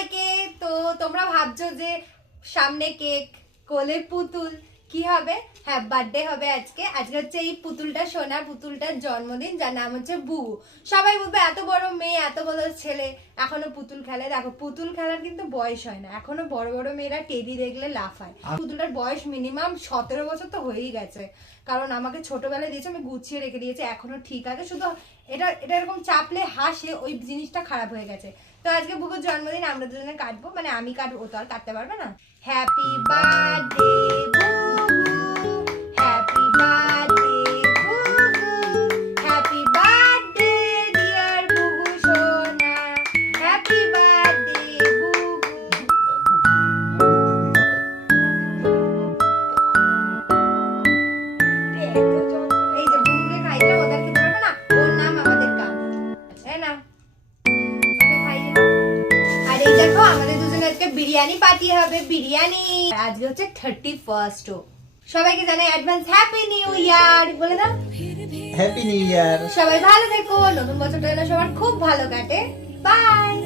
সবাইকে। তো তোমরা ভাবছো যে সামনে কেক, কোলে পুতুল, কি হবে? হ্যাঁ, বার্থডে হবে আজকে। আজকে হচ্ছে এই পুতুলটা, সোনা পুতুলটার জন্মদিন, যার নাম হচ্ছে বুবু। সবাই বলবে এত বড় মেয়ে, এত বড় ছেলে, এখনো পুতুল খেলে। দেখো, পুতুল খেলার কিন্তু বয়স হয় না। এখনো বড় বড় মেয়েরা টেডি দেখলে লাফায়। পুতুলটার বয়স মিনিমাম 17 বছর তো হয়েই গেছে, কারণ আমাকে ছোটবেলায় দিয়েছে, আমি গুছিয়ে রেখে দিয়েছি, এখনো ঠিক আছে। শুধু এটা এরকম চাপলে হাসে, ওই জিনিসটা খারাপ হয়ে গেছে। তো আজকে বুবুর জন্মদিন, আমরা দুজনে কাটবো, মানে আমি কাটবো, ও তো আর কাটতে পারবে না। হ্যাপি বার্থডে বুবু, হ্যাপি বার্থডে বুবু, হ্যাপি বার্থডে ডিয়ার বুবু সোনা, হ্যাপি বার্থডে বুবু। এই যে বুবুকে খাইলে ওদের খেতে পারবে না, ওর নাম আমাদের কাজ, তাই না? আর এই দেখো, আমাদের দুজনের আজকে বিরিয়ানি পার্টি হবে, বিরিয়ানি। আজকে হচ্ছে 31st। সবাইকে জানাই অ্যাডভান্স হ্যাপি নিউ ইয়ার। বলে দাও হ্যাপি নিউ ইয়ার। সবাই ভালো থেকো, নতুন বছরটা যেন সবার খুব ভালো কাটে। বাই।